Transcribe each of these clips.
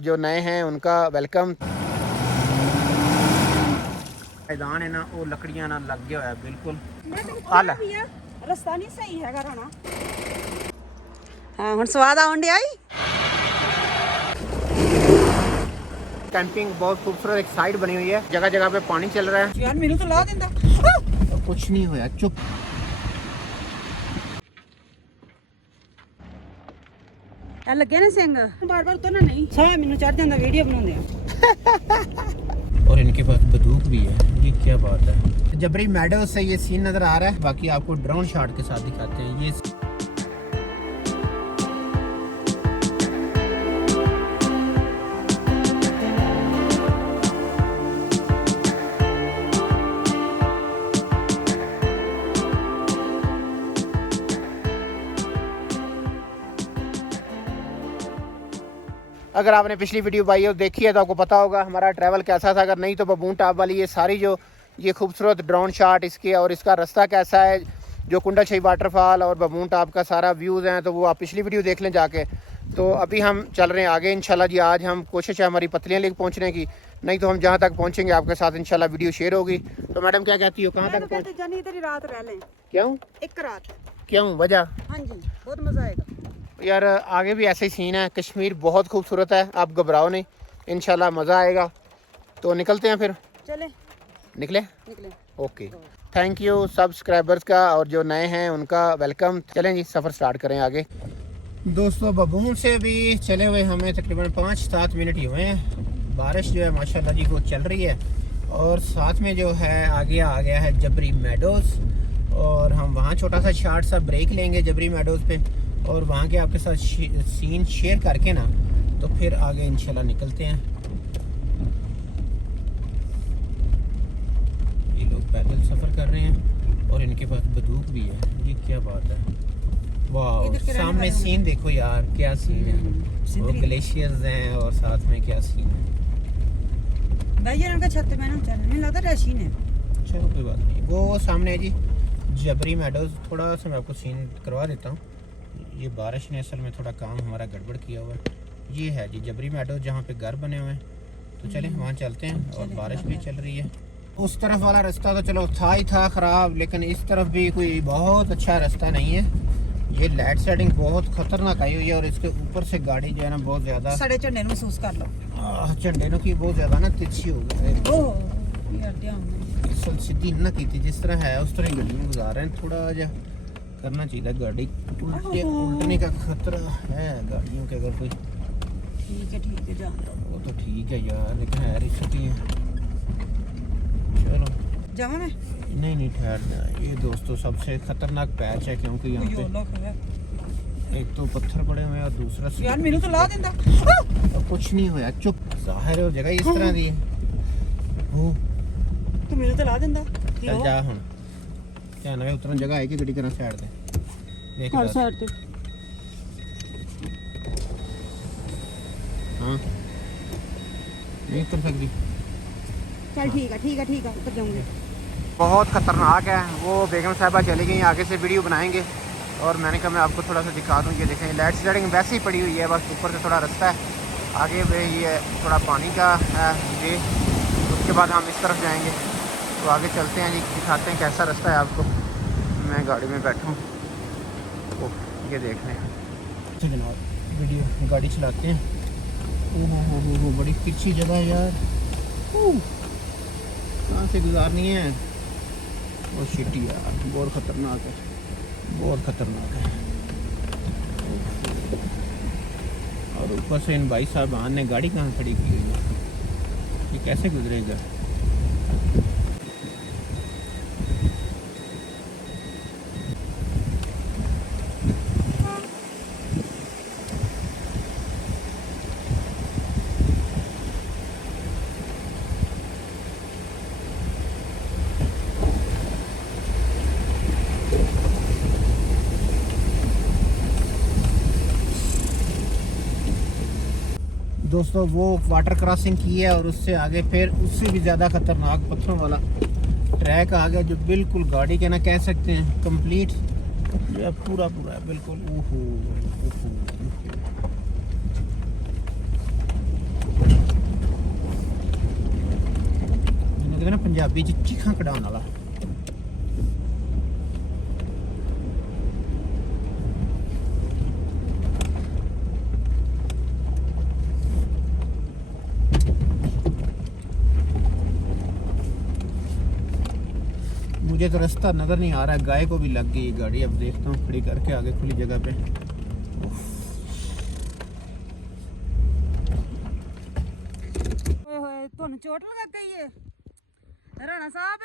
जो नए हैं उनका वेलकम। मैदान है ना वो लकड़ियां ना लग गया है बिल्कुल आला रास्ता नहीं सही है राणा। हाँ हुण स्वाद आउण दिया आई। कैंपिंग बहुत खूबसूरत एक साइड बनी हुई है, जगह जगह पे पानी चल रहा है। यार मेनू तो ला दिंदा। कुछ नहीं होया, चुप। ਇਹ ਲੱਗੇ ਨੇ ਸਿੰਘ ਬਾਰ ਬਾਰ ਉਤਰਨਾ नहीं ਸਾਰਾ ਮੈਨੂੰ ਚੜ ਜਾਂਦਾ वीडियो बनाਉਂਦੇ ਆ। और इनके पास बंदूक भी है, ये क्या बात है। जबरी मेडो से ये सीन नजर आ रहा है, बाकी आपको ड्रोन शॉट के साथ दिखाते हैं। ये अगर आपने पिछली वीडियो पाई है देखी है तो आपको पता होगा हमारा ट्रैवल कैसा था। अगर नहीं तो बबून टॉप वाली ये सारी जो ये खूबसूरत ड्रोन शॉट इसके और इसका रास्ता कैसा है, जो कुंडलछई वाटरफॉल और बबून टॉप का सारा व्यूज़ हैं, तो वो आप पिछली वीडियो देख लें जाके। तो अभी हम चल रहे हैं आगे इंशाल्लाह जी। आज हम कोशिश है हमारी पतलियाँ लेके पहुँचने की, नहीं तो हम जहाँ तक पहुँचेंगे आपके साथ इंशाल्लाह वीडियो शेयर होगी। तो मैडम क्या कहती हो, कहाँ तक पहुँच? जानी तेरी रात रह लें। क्यों एक रात क्यों वजह? हाँ जी बहुत मजा आएगा यार। आगे भी ऐसे ही सीन है, कश्मीर बहुत खूबसूरत है, आप घबराओ नहीं, इंशाल्लाह मज़ा आएगा। तो निकलते हैं फिर, चले निकले निकले। ओके, थैंक यू सब्सक्राइबर्स का और जो नए हैं उनका वेलकम। चलें जी सफ़र स्टार्ट करें आगे। दोस्तों बबून से भी चले हुए हमें तकरीबन 5-7 मिनट ही हुए हैं। बारिश जो है माशाल्लाह जी वो चल रही है और साथ में जो है आगे आ गया है जबरी मेडोज़, और हम वहाँ छोटा सा शार्ट सा ब्रेक लेंगे जबरी मेडोज़ पे और वहाँ के आपके साथ सीन शेयर करके ना तो फिर आगे इंशाल्लाह निकलते हैं। ये लोग पैदल सफ़र कर रहे हैं और इनके पास बंदूक भी है, ये क्या बात है। वाह सामने सीन देखो यार, क्या सीन है। वो ग्लेशियर्स हैं और साथ में क्या सीन है। भाई यार उनका छत पे ना चलने लगता रैशी ने। चलो कोई बात नहीं, वो सामने है जी जबरी मेडोज़। थोड़ा सा मैं आपको सीन करवा देता हूँ। ये बारिश ने असल में थोड़ा काम हमारा गड़बड़ किया हुआ है। ये है जी जबरी मेडोज़ जहाँ पे घर बने हुए हैं। तो चलें वहाँ चलते हैं, और बारिश भी चल रही है। उस तरफ वाला रास्ता तो चलो था ही था ख़राब, लेकिन इस तरफ भी कोई बहुत अच्छा रास्ता नहीं है। ये लाइट सेटिंग बहुत खतरनाक आई हुई है और इसके ऊपर से गाड़ी जो है ना बहुत ज़्यादा साढ़े झंडे महसूस कर लो। झंडे की बहुत ज़्यादा ना तिरछी हो गई। यार ध्यान असल सीधी ना की थी, जिस तरह है उस तरह ही गड्डियाँ गुजार रहे हैं। थोड़ा जा करना चाहिए, गाड़ी उल्टने का खतरा है गाड़ियों के। अगर कोई ठीक है जान दो। वो तो ठीक है यार, लेकिन है रिस्की है। चलो जावा मैं नहीं ठहर जा। ये दोस्तों सबसे खतरनाक पैच है, क्योंकि यहाँ पे एक तो पत्थर पड़े हुए हैं और दूसरा यार मेनू तो ला दिंदा। तो कुछ नहीं होया, चुप। जाहिर है जगह इस तरह दी है। तू मेनू तो ला दिंदा। चल जा हुन, क्या ना उतरन जगह है कि गड्डी करना साइड ते देख हर साइड पे। हाँ नहीं उतर सकती। चल ठीक है उतर जाऊंगी। बहुत ख़तरनाक है। वो बेगम साहिबा चली गई, आगे से वीडियो बनाएंगे और मैंने कहा मैं आपको थोड़ा सा दिखा दूँ। ये देखें लाइट सेटिंग वैसे ही पड़ी हुई है, बस ऊपर से थोड़ा रास्ता है आगे पे, ये थोड़ा पानी का है ये। उसके बाद हम इस तरफ जाएंगे, तो आगे चलते हैं जी, दिखाते हैं कैसा रास्ता है आपको। मैं गाड़ी में बैठूँ, ये देख रहे हैं तो जनाब वीडियो गाड़ी चलाते हैं। ओह बड़ी तिरछी जगह है यार, कहाँ से गुजारनी है। वो शिटी यार बहुत ख़तरनाक है, बहुत ख़तरनाक है। और ऊपर से इन भाई साहब ने गाड़ी कहाँ खड़ी की हुई है, ये कैसे गुजरेगा। दोस्तों वो वाटर क्रॉसिंग की है और उससे आगे फिर उससे भी ज़्यादा ख़तरनाक पत्थरों वाला ट्रैक आ गया, जो बिल्कुल गाड़ी के ना कह सकते हैं कंप्लीट जो है पूरा है बिल्कुल। ओहो कहते ना पंजाबी च चीखा कढ़ाने वाला। मुझे तो रास्ता नजर नहीं आ रहा है, गाय को भी लग गई गाड़ी। अब देखता हूँ खड़ी करके आगे खुली जगह पे। ਤੁਹਾਨੂੰ ਚੋਟ ਲੱਗ ਗਈ ਏ ਰਾਣਾ ਸਾਹਿਬ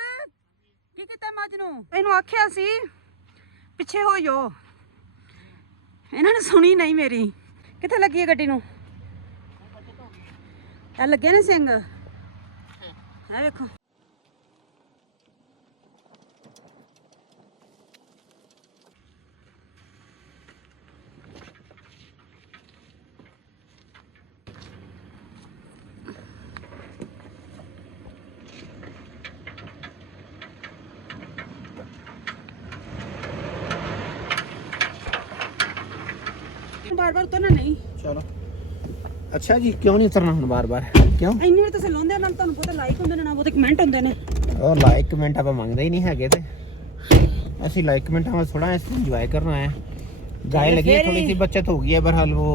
ਕੀ ਕੀਤਾ ਮੱਝ ਨੂੰ? ਇਹਨੂੰ ਆਖਿਆ ਸੀ ਪਿੱਛੇ ਹੋ ਜਾਓ, ਇਹਨਾਂ ਨੇ ਸੁਣੀ ਨਹੀਂ ਮੇਰੀ। ਕਿੱਥੇ ਲੱਗੀ ਹੈ ਗੱਡੀ ਨੂੰ? ਇਹ ਲੱਗੇ ਨੇ ਸਿੰਘ, ਇਹ ਵੇਖੋ। बार बार उतरना नहीं। चलो अच्छा जी, क्यों नहीं उतरना हम बार बार? क्यों ਇੰਨੇ ਤਾਂ ਲਾਉਂਦੇ ਨਾ, ਤੁਹਾਨੂੰ ਪਤਾ ਲਾਈਕ ਹੁੰਦੇ ਨੇ ਨਾ, ਉਹਦੇ ਕਮੈਂਟ ਹੁੰਦੇ ਨੇ। और लाइक कमेंट आप मंगते ही नहीं है थे। ऐसी लाइक कमेंट हमें थोड़ा इंजॉय करना है। गाय लगी है, थोड़ी सी बचत हो गई है, बहरहाल वो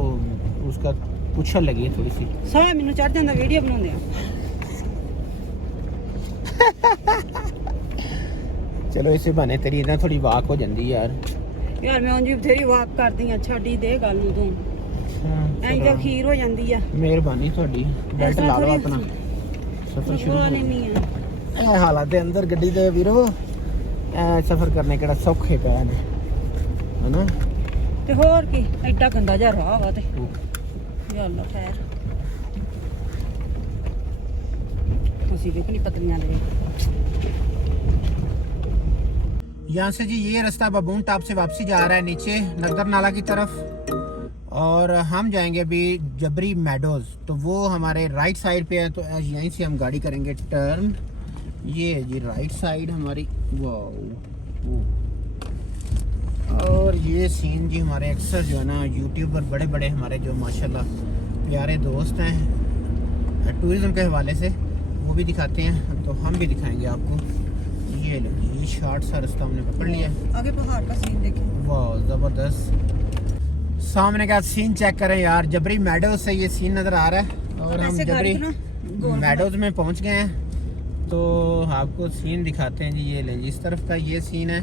उसका पुछल लगी है थोड़ी सी। सारा मैनू चढ़ जाता वीडियो बनाਉਂਦੇ ਆ। चलो इसे बने तेरी इतना थोड़ी वाक हो जाती यार। यार मैं ਉਂਝ ਬਥੇਰੀ ਵਾਕ ਕਰਦੀ ਆ, ਛੱਡੀ ਦੇ ਗੱਲ ਨੂੰ ਤੂੰ। ਐਂ ਤਾਂ ਖੀਰ ਹੋ ਜਾਂਦੀ ਆ। ਮਿਹਰਬਾਨੀ ਤੁਹਾਡੀ। ਬੈਲਟ ਲਾ ਲਓ ਆਪਣਾ, ਸਫ਼ਰ ਸ਼ੁਰੂ ਹੋ ਨਹੀਂ ਆ। ਇਹ ਹਾਲਾਤ ਦੇ ਅੰਦਰ ਗੱਡੀ ਦੇ ਵੀਰੋ ਇਹ ਸਫ਼ਰ ਕਰਨੇ ਕਿਹੜਾ ਸੌਖੇ ਪਏ ਨੇ, ਹਨਾ? ਤੇ ਹੋਰ ਕੀ, ਐਡਾ ਗੰਦਾ ਜਿਹਾ ਰਾਹ ਵਾ ਤੇ। ਯਾਰ ਠਹਿਰ, ਅਸੀਂ ਵੇਖਣੀ ਪਤਲੀਆਂ ਦੇ। यहाँ से जी ये रास्ता बबून टॉप से वापसी जा रहा है नीचे नगर नाला की तरफ, और हम जाएंगे अभी जबरी मेडोज। तो वो हमारे राइट साइड पे है, तो यहीं से हम गाड़ी करेंगे टर्न। ये है जी राइट साइड हमारी। वाओ, और ये सीन जी हमारे अक्सर जो है ना यूट्यूबर बड़े बड़े हमारे जो माशाल्लाह प्यारे दोस्त हैं टूरिज़्म के हवाले से, वो भी दिखाते हैं, तो हम भी दिखाएंगे आपको। ये लो, ये शॉर्ट सा रास्ता हमने पकड़ लिया। आगे पहाड़ का सीन देखिए, वाह ज़बरदस्त। सामने का सीन चेक करें यार, जबरी मेडोज से ये सीन नज़र आ रहा है, और हम जबरी मेडोज में पहुंच गए हैं। तो आपको सीन दिखाते हैं जी। ये लें, इस तरफ का ये सीन है,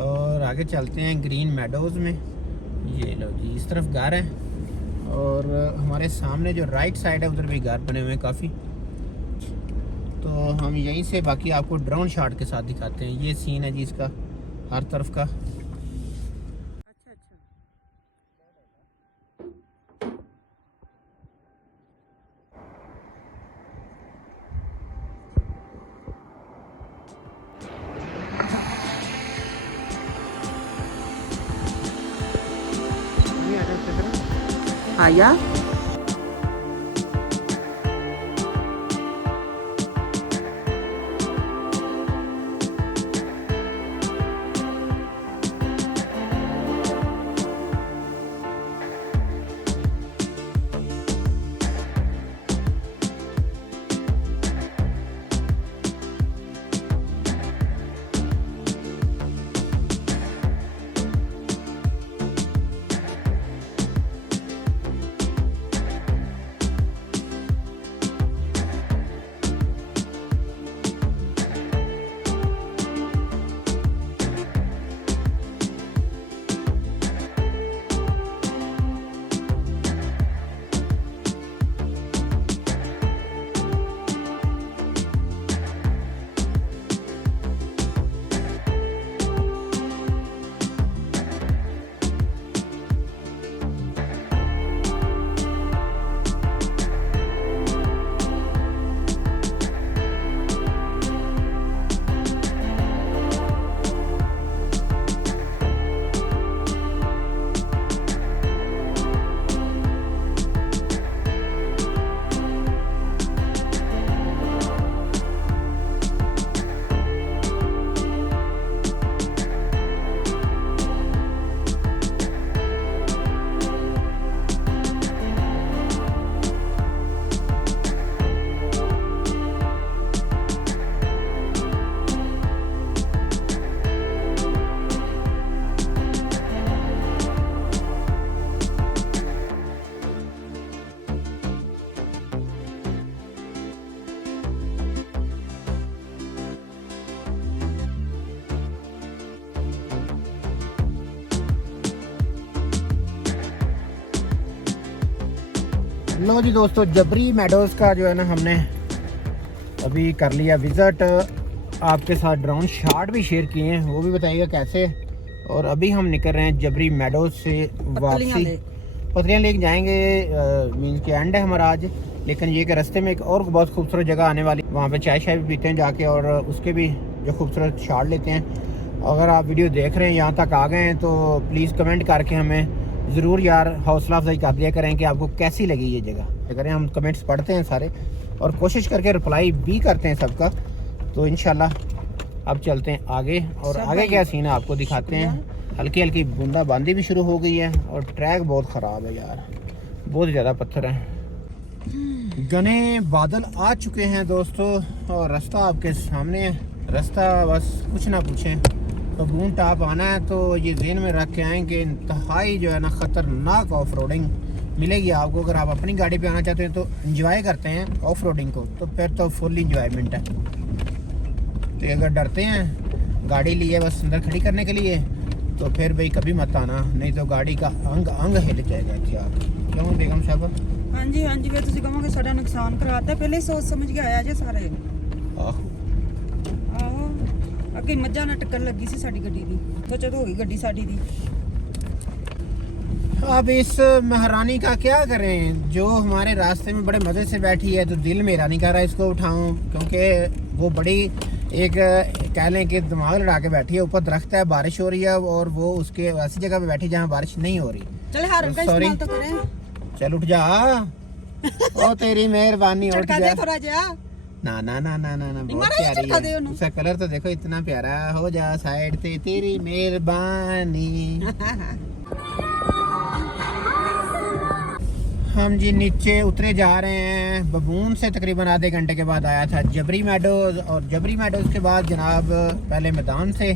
और आगे चलते हैं ग्रीन मेडोज में। ये लो जी, इस तरफ घर है, और हमारे सामने जो राइट साइड है उधर भी घर बने हुए हैं काफ़ी। तो हम यहीं से बाकी आपको ड्रोन शॉट के साथ दिखाते हैं। ये सीन है जी इसका हर तरफ का। अच्छा अच्छा। आया लो जी दोस्तों, जबरी मेडोज़ का जो है ना हमने अभी कर लिया विज़िट। आपके साथ ड्रोन शॉट भी शेयर किए हैं, वो भी बताइएगा कैसे। और अभी हम निकल रहे हैं जबरी मेडोज़ से वापसी। पतलियाँ लेक जाएंगे, मीन्स के एंड है हमारा आज। लेकिन ये कि रास्ते में एक और बहुत खूबसूरत जगह आने वाली, वहाँ पे चाय शाय भी पीते हैं जाके और उसके भी जो खूबसूरत शॉट लेते हैं। अगर आप वीडियो देख रहे हैं यहाँ तक आ गए हैं तो प्लीज़ कमेंट करके हमें ज़रूर यार हौसला अफजाई कर दिया करें कि आपको कैसी लगी ये जगह। करें, हम कमेंट्स पढ़ते हैं सारे और कोशिश करके रिप्लाई भी करते हैं सबका। तो इंशाल्लाह अब चलते हैं आगे, और आगे क्या सीन है आपको दिखाते हैं। हल्की हल्की बूंदाबांदी भी शुरू हो गई है और ट्रैक बहुत ख़राब है यार, बहुत ज़्यादा पत्थर हैं। घने बादल आ चुके हैं दोस्तों और रास्ता आपके सामने है। रास्ता बस कुछ ना पूछें, तो बून टॉप आना है तो ये ज़हन में रख के आएँ कि इंतहाई जो है ना ख़तरनाक ऑफ रोडिंग मिलेगी आपको। अगर आप अपनी गाड़ी पे आना चाहते हैं तो इंजॉय करते हैं ऑफ रोडिंग को, तो फिर तो फुल इंजॉयमेंट है। तो अगर डरते हैं गाड़ी लिए बस अंदर खड़ी करने के लिए, तो फिर भाई कभी मत आना, नहीं तो गाड़ी का अंग अंग हिल जाएगा। क्या क्यों बेगम साहब? हाँ जी हाँ जी, फिर तुम कहोगे साਡਾ नुकसान कराता, पहले सोच समझ के आया जे सारे। आहो अगे मੱਝਾਂ ਨਾਲ टक्कर लगी सी साडी गड्डी दी, सोचो तो होगी गड्डी साडी दी। अब इस महारानी का क्या करें जो हमारे रास्ते में बड़े मज़े से बैठी है, तो दिल मेरा नहीं कर रहा इसको उठाऊं, क्योंकि वो बड़ी एक कह लें कि दिमाग लड़ा के बैठी है। ऊपर दरख्त है, बारिश हो रही है और वो उसके ऐसी जगह पे बैठी जहाँ बारिश नहीं हो रही। चल हारन का इस्तेमाल तो करें। चल उठ जा ओ तेरी मेहरबानी, उठ जा थोड़ा जा। ना ना ना ना ना ना, बहुत प्यारी है। उसका कलर तो देखो इतना प्यारा। हो जा साइड पे, तेरी मेहरबानी। हम जी नीचे उतरे जा रहे हैं। बबून से तकरीबन आधे घंटे के बाद आया था जबरी मेडोज़, और जबरी मेडोज़ के बाद जनाब पहले मैदान से,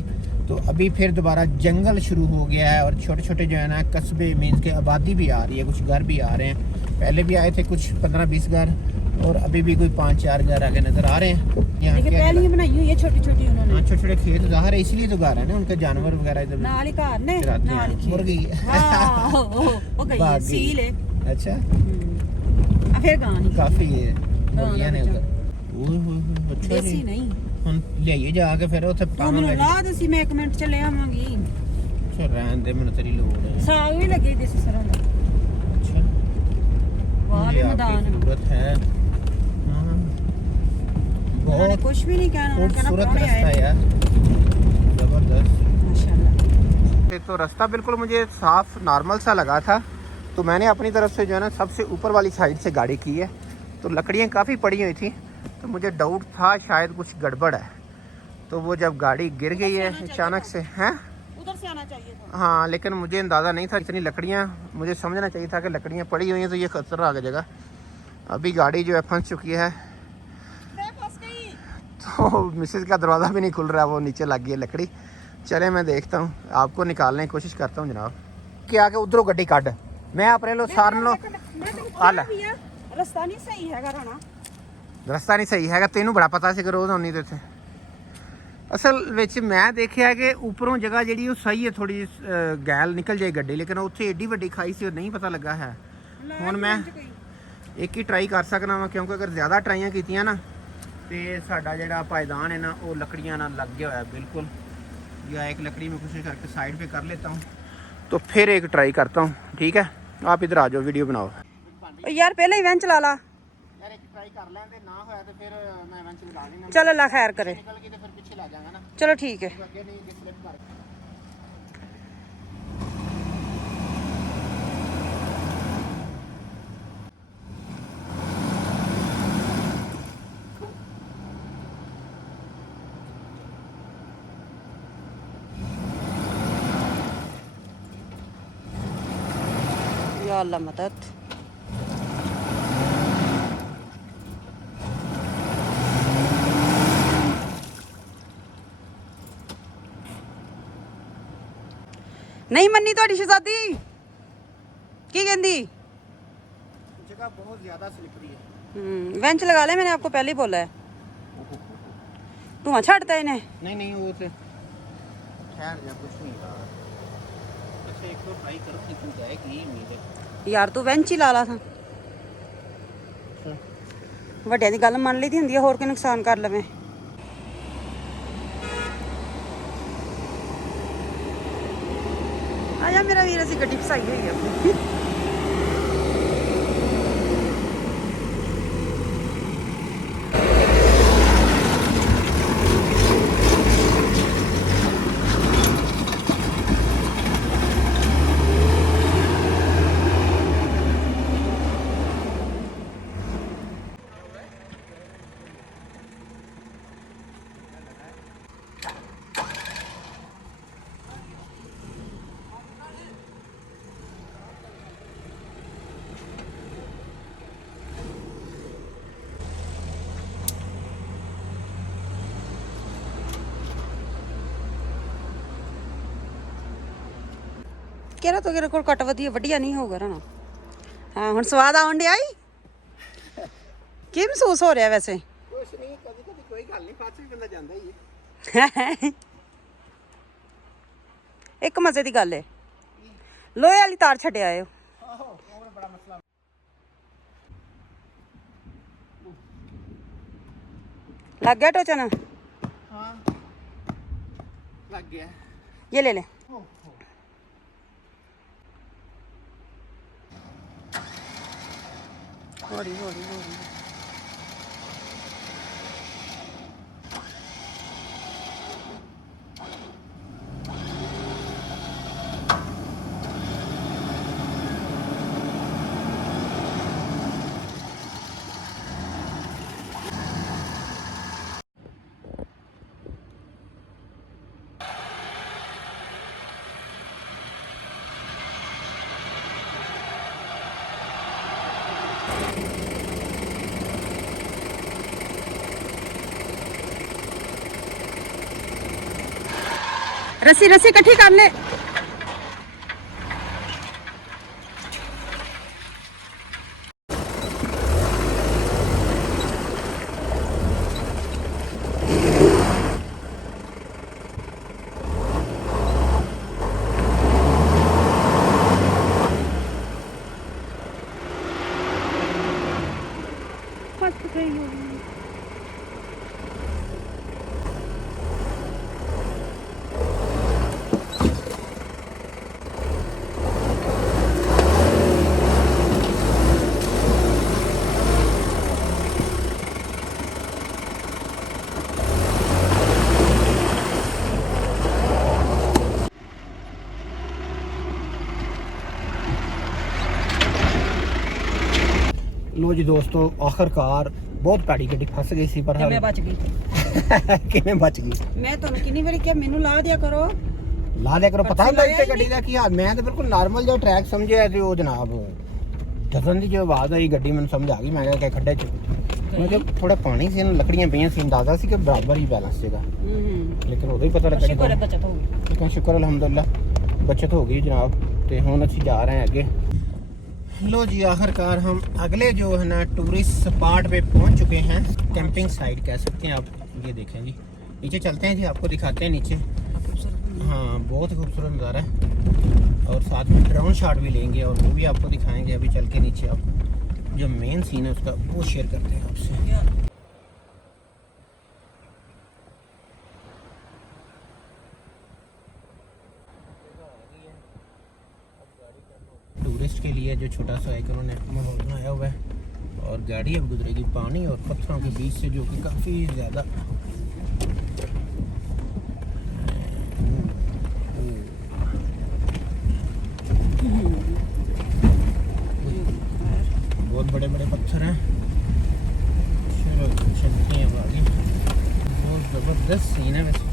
तो अभी फिर दोबारा जंगल शुरू हो गया है और छोटे छोटे जो है ना कस्बे मीन्स के आबादी भी आ रही है, कुछ घर भी आ रहे हैं। पहले भी आए थे कुछ 15-20 घर और अभी भी कोई 5-4 घर आगे नज़र आ रहे हैं। यहाँ पहले ही बनाई हुई है छोटी छोटी उन्होंने। हाँ, छोटे छोटे खेत ज़ाहिर है, इसलिए तो घर है ना, उनके जानवर वगैरह इधर नाल ही घर ने, नाल ही मुर्गी हो गई है, सील है। अच्छा फिर गानी काफी है मुर्गियां ने उधर। ओए होए अच्छा देसी नहीं हम ले जाके फिर उथे पावांगे। ला दसी मैं 1 मिनट ਚ ਲੈ ਆਵਾਂਗੀ। चल रहन दे, ਮੈਨੂੰ तेरी लोड़ है। साग भी लगे देसी सरों ਦਾ। अच्छा वाह मैदान जरूरत है। हां बहुत कुछ भी नहीं कहना, खूबसूरत रास्ता है यार, जबरदस्त माशाल्लाह। तो रास्ता बिल्कुल मुझे साफ नॉर्मल सा लगा था, तो मैंने अपनी तरफ से जो है ना सबसे ऊपर वाली साइड से गाड़ी की है। तो लकड़ियाँ काफ़ी पड़ी हुई थी, तो मुझे डाउट था शायद कुछ गड़बड़ है। तो वो जब गाड़ी गिर गई है अचानक से, हैं उधर से आना चाहिए था। हाँ, लेकिन मुझे अंदाज़ा नहीं था इतनी लकड़ियाँ, मुझे समझना चाहिए था कि लकड़ियाँ पड़ी हुई हैं तो ये खतरनाक जगह। अभी गाड़ी जो है फंस चुकी है, तो मिसेज़ का दरवाज़ा भी नहीं खुल रहा, वो नीचे लग गई है लकड़ी। चले मैं देखता हूँ, आपको निकालने की कोशिश करता हूँ जनाब। कि आके उधरों गड्डी काट, मैं अपने लो सारन लो आला रास्ता नहीं सही हैगा राणा, रास्ता नहीं सही हैगा। तेनू बड़ा पता सी रोज़ आनी तो इत्थे। असल विच मैं देखिया कि ऊपरों जगह जिहड़ी वो सही है, थोड़ी गैल निकल जाए गड्डी, लेकिन उत्थे एड्डी वड्डी खाई सी, नहीं पता लगा है। हुण मैं एक ही ट्राई कर सकना वा, क्योंकि अगर ज़्यादा ट्राइयां कीतियां ना तो साडा जिहड़ा पायदान है ना वो लकड़ियां नाल लग गया होया बिल्कुल। या एक लकड़ी में कोशिश करके साइड पे कर लेता हूँ, तो फिर एक ट्राई करता हूँ। ठीक है, आप इधर आ जाओ, वीडियो बनाओ यार। पहले ही वेंच ला ला यार, एक ट्राई कर लें, ना होया तो फिर मैं वेंच लगा लेना। चल अल्लाह खैर करे, निकल के तो फिर पीछे ला जाएगा ना। चलो ठीक है। आगे नहीं स्लिप कर। या अल्लाह मदद। नहीं मन्नी ਤੁਹਾਡੀ शहजादी की कहती? जगह बहुत ज्यादा स्लिपरी है। वेंच लगा ले, मैंने आपको पहले ही बोला है। धुआं छाड़ता है इन्हें। नहीं वो से ठहर जा, कुछ नहीं रहा। अच्छा एक तो ट्राई करो कि तू जाएगी उम्मीद है। यार तू वेंच ही ला ला था। ਵੱਡਿਆਂ ਦੀ ਗੱਲ ਮੰਨ ਲਈ ਦੀ ਹੁੰਦੀ ਹੈ, ਹੋਰ ਕੋਈ ਨੁਕਸਾਨ ਕਰ ਲਵੇ। ਆ ਜਾ ਮੇਰਾ ਵੀਰ, ਅਸੀਂ ਗੱਡੀ ਫਸਾਈ ਹੋਈ ਆ ਆਪਣੀ। ਕਿਹੜਾ ਤੋਂ ਕਿਹੜੇ ਕੋਲ ਕੱਟ ਵਧੀਆ ਨਹੀਂ ਹੋਊਗਾ ਰਾਣਾ। ਹਾਂ ਹੁਣ ਸਵਾਦ ਆਉਣ ਡਿਆ ਈ। ਕੀ ਮਹਿਸੂਸ ਹੋ ਰਿਹਾ ਵੈਸੇ? ਕੁਛ ਨਹੀਂ, ਕਦੀ ਕਦੀ ਕੋਈ ਗੱਲ ਨਹੀਂ, ਪਾਸੇ ਵੀ ਬੰਦਾ ਜਾਂਦਾ ਹੀ ਹੈ। ਇੱਕ ਮਜ਼ੇ ਦੀ ਗੱਲ ਏ, ਲੋਹੇ ਵਾਲੀ ਤਾਰ ਛੱਡਿਆ ਆਇਓ। ਆਹੋ ਉਹ ਬੜਾ ਮਸਲਾ। ਲੱਗ ਗਿਆ ਟੋਚਨ? हाँ लग गया। ये ले ले। हौली हौली हौली। रस्सी रस्सी इकट्ठी कर ले। फंस गई हूँ। लो जी दोस्तों, आखिरकार बहुत भैड़ी गड्डी फस गई सी, पर मैं बच गई। किवें बच गई? मैं ਤੁਹਾਨੂੰ ਕਿੰਨੀ ਵਾਰੀ ਕਿਹਾ ਮੈਨੂੰ ਲਾ ਦਿਆ ਕਰੋ। ਲਾ ਦਿਆ ਕਰੋ, ਪਤਾ ਹੁੰਦਾ ਇੱਥੇ ਗੱਡੀ ਦਾ ਕੀ ਹਾਲ। ਮੈਂ ਤਾਂ ਬਿਲਕੁਲ ਨਾਰਮਲ ਜਿਹਾ ਟਰੈਕ ਸਮਝਿਆ ਤੇ ਉਹ ਜਨਾਬ ਜਦੋਂ ਦੀ ਜੋ ਆਵਾਜ਼ ਆਈ ਗੱਡੀ ਮੈਨੂੰ ਸਮਝ ਆ ਗਈ। ਮੈਂ ਕਿਹਾ ਕਿ ਖੱਡੇ ਚ ਮੈਂ ਕਿਹਾ ਥੋੜਾ ਪਾਣੀ ਸੀ, ਲੱਕੜੀਆਂ ਪਈਆਂ ਸੀ, ਅੰਦਾਜ਼ਾ ਸੀ ਕਿ ਬਰਾਬਰ ਹੀ ਬੈਲੈਂਸ ਸੀਗਾ। ਲੇਕਿਨ ਉਦੋਂ ਹੀ ਪਤਾ ਲੱਗਾ। ਸ਼ੁਕਰ ਹੈ ਬਚਤ ਹੋ ਗਈ। ਠੀਕ ਹੈ, ਸ਼ੁਕਰ ਅਲਹਮਦੁਲਿਲਾ बचत हो गई जनाब। तो हम असी जा रहे हैं आगे। लो जी, आखिरकार हम अगले जो है ना टूरिस्ट स्पॉट पे पहुंच चुके हैं। कैंपिंग साइट कह सकते हैं आप। ये देखें जी, नीचे चलते हैं जी, आपको दिखाते हैं नीचे। हाँ, बहुत ही खूबसूरत नज़ारा है और साथ में ड्रोन शॉट भी लेंगे और वो भी आपको दिखाएंगे। अभी चल के नीचे आप जो मेन सीन है उसका वो शेयर करते हैं आपसे। टूरिस्ट के लिए जो छोटा सा एक उन्होंने माहौल बनाया हुआ है और गाड़ी अब गुजरेगी पानी और पत्थरों के बीच से, जो कि काफ़ी ज़्यादा बहुत बड़े बड़े पत्थर हैं। चलो चलते हैं अब आगे। बहुत ज़बरदस्त सीन है वैसे।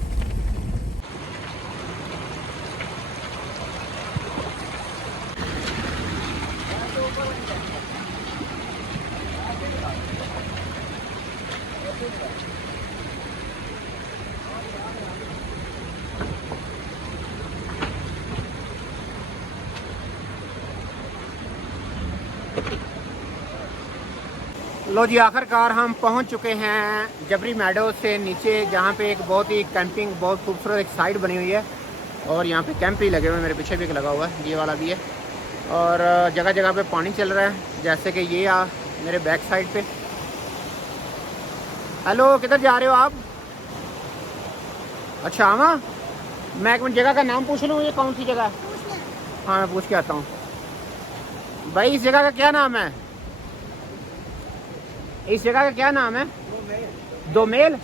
लो जी, आखिरकार हम पहुंच चुके हैं जबरी मैडो से नीचे, जहां पे एक बहुत ही कैंपिंग बहुत खूबसूरत एक साइड बनी हुई है और यहां पे कैंप भी लगे हुए हैं। मेरे पीछे भी एक लगा हुआ है, ये वाला भी है। और जगह जगह पे पानी चल रहा है, जैसे कि मेरे बैक साइड पे। हेलो, किधर जा रहे हो आप? अच्छा आमा, मैं एक मिनट जगह का नाम पूछ लूँ, ये कौन सी जगह? हाँ मैं पूछ के आता हूँ। भाई इस जगह का क्या नाम है? इस जगह का क्या नाम है? दोमेल।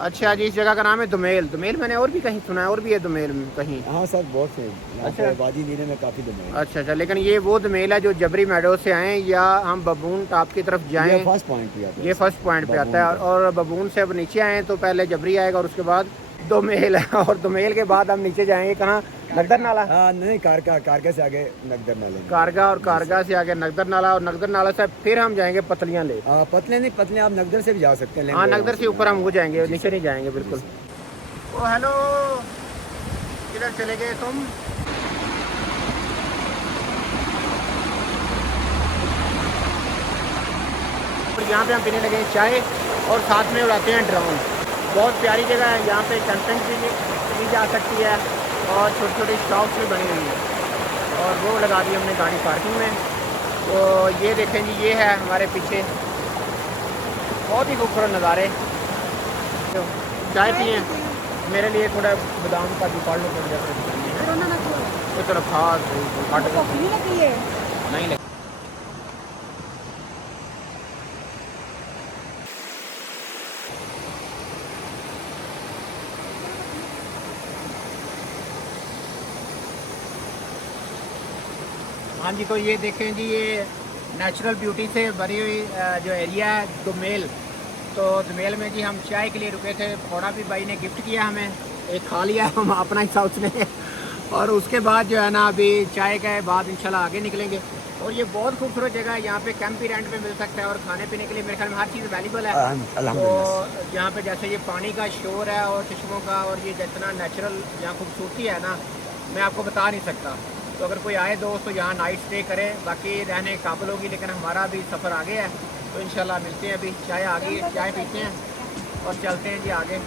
अच्छा जी, इस जगह का नाम है दोमेल। दोमेल मैंने और भी कहीं सुना है, और भी है दोमेल कहीं। हाँ सर, बहुत से अच्छा। वादी नीले में काफ़ी दोमेल। अच्छा, लेकिन ये वो दोमेल है जो जबरी मेडो से आए, या हम बबून टॉप की तरफ जाएं? ये फर्स्ट पॉइंट पे आता है। ये फर्स्ट पॉइंट पे आता है, और बबून से अब नीचे आए तो पहले जबरी आएगा और उसके बाद दोमेल है, और दोमेल के बाद हम नीचे जाएंगे कहाँ? नगदर नाला। नहीं, कारगा से आगे नगदर नाले। कारगा, और कारगा से आगे नगदर नाला, और नगदर नाला से फिर हम जाएंगे पतलियाँ ले। पतले आप नगदर से भी जा सकते हैं। हाँ, नगदर से ऊपर हम हो जाएंगे, नीचे नहीं जाएंगे बिल्कुल। ओ हेलो, किधर चले गए तुम? यहाँ पे हम पीने लगे चाय और साथ में उड़ाते हैं ड्रोन। बहुत प्यारी जगह है, यहाँ पे कैंपिंग भी की जा सकती है और छोटी छोटी शॉप्स भी बनी हुई है। और वो लगा दी हमने गाड़ी पार्किंग में। तो ये देखें जी, ये है हमारे पीछे, बहुत ही खूबसूरत नज़ारे। तो चाय पिए, मेरे लिए थोड़ा बादाम का जुकाड़ लो पड़ जाता है तो चलो खास नहीं लगे। हाँ जी, तो ये देखें जी, ये नेचुरल ब्यूटी से भरी हुई जो एरिया है दोमेल। तो दोमेल में जी हम चाय के लिए रुके थे, पकौड़ा भी भाई ने गिफ्ट किया हमें, एक खा लिया हम अपना हिस्सा उसने। और उसके बाद जो है ना, अभी चाय के बाद इंशाल्लाह आगे निकलेंगे। और ये बहुत खूबसूरत जगह है, यहाँ पे कैंप भी रेंट पे मिल सकता है, और खाने पीने के लिए मेरे ख्याल में हर चीज़ अवेलेबल है। तो यहाँ पे जैसे ये पानी का शोर है और चश्मों का, और ये जितना नेचुरल यहाँ खूबसूरती है ना, मैं आपको बता नहीं सकता। तो अगर कोई आए दोस्त तो यहाँ नाइट स्टे करें, बाकी रहने के काबिल होगी। लेकिन हमारा भी सफ़र आगे है, तो इंशाल्लाह मिलते हैं। अभी चाय आ गई है, चाय पीते हैं और चलते हैं जी आगे।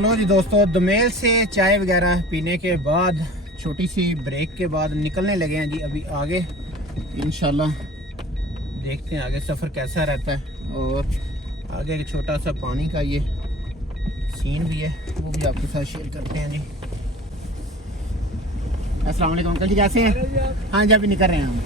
लो जी दोस्तों, दोमेल से चाय वगैरह पीने के बाद छोटी सी ब्रेक के बाद निकलने लगे हैं जी अभी आगे। इंशाल्लाह देखते हैं आगे सफ़र कैसा रहता है। और आगे एक छोटा सा पानी का ये सीन भी है, वो भी आपके साथ शेयर करते हैं जी। अस्सलाम वालेकुम अंकल जी, कैसे हैं? हाँ जी, अभी निकल रहे हैं हम।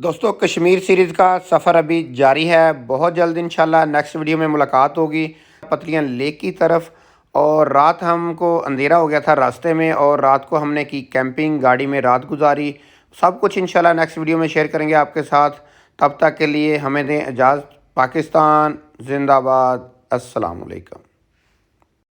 दोस्तों, कश्मीर सीरीज़ का सफ़र अभी जारी है। बहुत जल्द इंशाल्लाह नेक्स्ट वीडियो में मुलाकात होगी पतलियाँ लेक की तरफ। और रात हमको अंधेरा हो गया था रास्ते में, और रात को हमने की कैंपिंग, गाड़ी में रात गुजारी। सब कुछ इंशाल्लाह नेक्स्ट वीडियो में शेयर करेंगे आपके साथ। तब तक के लिए हमें दें इजाज़त। पाकिस्तान जिंदाबाद। अस्सलाम वालेकुम।